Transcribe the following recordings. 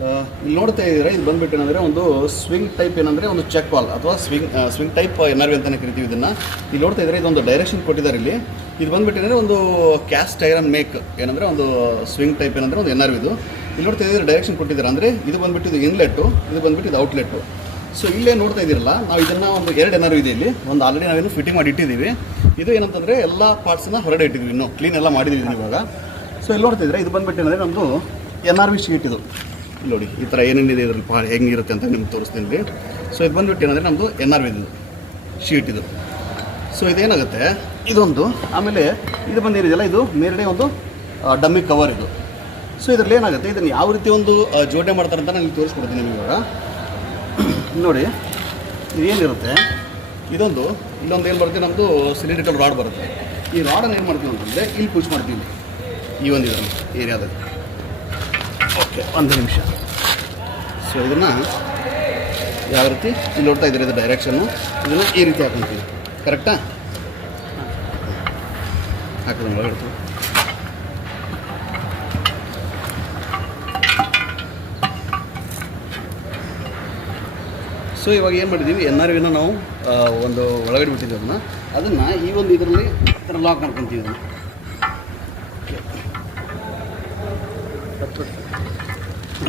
ಇಲ್ಲಿ ನೋಡ್ತಾ ಇದ್ದೀರಾ, ಇದು ಬಂದುಬಿಟ್ಟು ಏನಂದರೆ ಒಂದು ಸ್ವಿಂಗ್ ಟೈಪ್ ಏನಂದರೆ ಒಂದು ಚೆಕ್ ವಾಲ್ ಅಥವಾ ಸ್ವಿಂಗ್ ಟೈಪ್ NRV ಅಂತಲೇ ಕರಿತೀವಿ ಇದನ್ನು. ಇಲ್ಲಿ ನೋಡ್ತಾ ಇದ್ದಾರೆ, ಇದೊಂದು ಡೈರೆಕ್ಷನ್ ಕೊಟ್ಟಿದ್ದಾರೆ ಇಲ್ಲಿ. ಇದು ಬಂದುಬಿಟ್ಟು ಏನಂದರೆ ಒಂದು ಕ್ಯಾಸ್ಟ್ ಐರನ್ ಮೇಕ್ ಏನಂದರೆ ಒಂದು ಸ್ವಿಂಗ್ ಟೈಪ್ ಏನಂದರೆ ಒಂದು NRV ಇದು. ಇಲ್ಲಿ ನೋಡ್ತಾ ಇದ್ದೀರಾ ಡೈರೆಕ್ಷನ್ ಕೊಟ್ಟಿದ್ದಾರೆ, ಅಂದರೆ ಇದು ಬಂದುಬಿಟ್ಟು ಇದು ಇನ್ಲೆಟ್ಟು, ಇದು ಬಂದುಬಿಟ್ಟು ಇದು ಔಟ್ಲೆಟ್ಟು. ಸೊ ಇಲ್ಲೇ ನೋಡ್ತಾ ಇದ್ದೀರಲ್ಲ, ನಾವು ಇದನ್ನು ಒಂದು 2 NRV ಇದೆ ಇಲ್ಲಿ. ಒಂದು ಆಲ್ರೆಡಿ ನಾವೇನು ಫಿಟ್ಟಿಂಗ್ ಮಾಡಿ ಇಟ್ಟಿದ್ದೀವಿ. ಇದು ಏನಂತಂದರೆ ಎಲ್ಲ ಪಾರ್ಟ್ಸನ್ನ ಹೊರಗಡೆ ಇಟ್ಟಿದ್ವಿ, ಇನ್ನೂ ಕ್ಲೀನ್ ಎಲ್ಲ ಮಾಡಿದ್ದೀವಿ ಇವಾಗ. ಸೊ ಇಲ್ಲಿ ನೋಡ್ತಾ ಇದ್ದೀರಾ, ಇದು ಬಂದುಬಿಟ್ಟು ಏನಂದರೆ ನಮ್ಮದು NRV ಶೀಟ್ ಇದು. ಇಲ್ಲಿ ನೋಡಿ ಈ ಥರ ಏನೇನಿದೆ ಇದರಲ್ಲಿ ಹೆಂಗಿರುತ್ತೆ ಅಂತ ನಿಮ್ಗೆ ತೋರಿಸ್ತೀನಿ ಇಲ್ಲಿ. ಸೊ ಇದು ಬಂದುಬಿಟ್ಟು ಏನಂದರೆ ನಮ್ಮದು NRV ಇದು ಶೀಟ್ ಇದು. ಸೊ ಇದೇನಾಗುತ್ತೆ ಇದೊಂದು, ಆಮೇಲೆ ಇದು ಬಂದೇನಿದೆಯಲ್ಲ ಇದು ಮೇಲ್ಗಡೆ ಒಂದು ಡಮ್ಮಿ ಕವರ್ ಇದು. ಸೊ ಇದರಲ್ಲಿ ಏನಾಗುತ್ತೆ, ಇದನ್ನು ಯಾವ ರೀತಿ ಒಂದು ಜೋಡಣೆ ಮಾಡ್ತಾರೆ ಅಂತ ನಾನು ತೋರಿಸ್ಕೊಡ್ತೀನಿ ನಿಮಗೆ ಇವಾಗ. ನೋಡಿ ಇದೇನಿರುತ್ತೆ, ಇಲ್ಲೊಂದು ಏನು ಬರುತ್ತೆ, ನಮ್ಮದು ಸಿಲಿಂಡ್ರಿಕಲ್ ರಾಡ್ ಬರುತ್ತೆ. ಈ ರಾಡನ್ನು ಏನು ಮಾಡ್ತೀವಿ ಅಂತಂದರೆ ಇಲ್ಲಿ ಪುಷ್ ಮಾಡ್ತೀವಿ ಈ ಒಂದು ಇದರಲ್ಲಿ ಏರಿಯಾದಲ್ಲಿ. ಓಕೆ, ಒಂದು ನಿಮಿಷ. ಸೊ ಇದನ್ನು ಯಾವ ರೀತಿ ಇಲ್ಲಿ ನೋಡ್ತಾ ಇದ್ದೀರಿ, ಇದು ಡೈರೆಕ್ಷನ್ನು, ಇದನ್ನು ಈ ರೀತಿ ಹಾಕೊಂತೀವಿ. ಕರೆಕ್ಟಾ? ಹಾಕಿದ್ರೆ ಒಳಗಡೆ. ಸೊ ಇವಾಗ ಏನು ಮಾಡಿದ್ದೀವಿ, NRVನ ನಾವು ಒಂದು ಒಳಗಡೆ ಬಿಟ್ಟಿದ್ದೀವಿ. ಅದನ್ನು ಈ ಒಂದು ಇದರಲ್ಲಿ ಈ ಥರ ಲಾಕ್ ಮಾಡ್ಕೊತೀವಿ ಅದನ್ನು.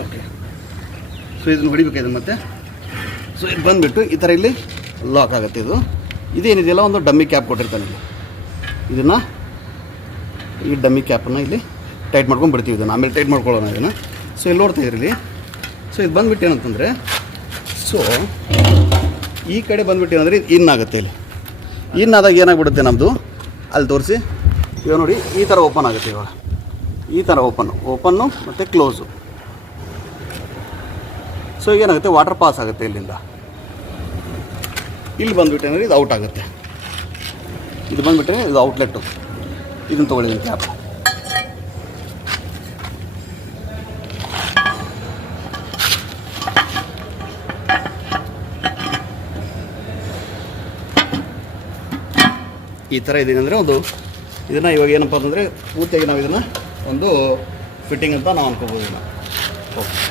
ಓಕೆ, ಸೊ ಇದನ್ನು ಹೊಡಿಬೇಕಾಗಿದೆ ಮತ್ತೆ. ಸೊ ಇದು ಬಂದುಬಿಟ್ಟು ಈ ಥರ ಇಲ್ಲಿ ಲಾಕ್ ಆಗುತ್ತೆ. ಇದೇನಿದೆಯಲ್ಲ ಒಂದು ಡಮ್ಮಿ ಕ್ಯಾಪ್ ಕೊಟ್ಟಿರ್ತಾನೆ ಇಲ್ಲಿ. ಇದನ್ನು ಈ ಡಮ್ಮಿ ಕ್ಯಾಪನ್ನು ಇಲ್ಲಿ ಟೈಟ್ ಮಾಡ್ಕೊಂಡು ಬಿಡ್ತೀವಿ. ಇದನ್ನು ಆಮೇಲೆ ಟೈಟ್ ಮಾಡ್ಕೊಳ್ಳೋಣ ಇದನ್ನು. ಸೊ ಇಲ್ಲಿ ನೋಡ್ತಾ ಇರಲಿ. ಸೊ ಇದು ಬಂದುಬಿಟ್ಟು ಏನಂತಂದರೆ, ಸೊ ಈ ಕಡೆ ಬಂದುಬಿಟ್ಟು ಏನಂದರೆ ಇದು ಇನ್ನಾಗುತ್ತೆ. ಇಲ್ಲಿ ಇನ್ನಾದಾಗ ಏನಾಗ್ಬಿಡುತ್ತೆ ನಮ್ಮದು, ಅಲ್ಲಿ ತೋರಿಸಿ. ಇವಾಗ ನೋಡಿ ಈ ಥರ ಓಪನ್ ಆಗುತ್ತೆ. ಇವಾಗ ಈ ಥರ ಓಪನ್ನು ಮತ್ತು ಕ್ಲೋಸು. ಸೊ ಏನಾಗುತ್ತೆ, ವಾಟರ್ ಪಾಸ್ ಆಗುತ್ತೆ ಇಲ್ಲಿಂದ. ಇಲ್ಲಿ ಬಂದುಬಿಟ್ಟು ಏನಂದರೆ ಇದು ಔಟ್ ಆಗುತ್ತೆ. ಇದು ಬಂದುಬಿಟ್ರೆ ಇದು ಔಟ್ಲೆಟ್ಟು. ಇದನ್ನು ತೊಗೊಳ್ಳಿದ್ದೀನಿ ಕ್ಯಾಪ್. ಈ ಥರ ಇದೇನೆಂದರೆ ಒಂದು ಇದನ್ನು ಇವಾಗ ಏನಪ್ಪ ಅಂತಂದರೆ ಪೂರ್ತಿಯಾಗಿ ನಾವು ಇದನ್ನು ಒಂದು ಫಿಟ್ಟಿಂಗ್ ಅಂತ ನಾವು ಅನ್ಕೋಬೋದು. ಓಕೆ.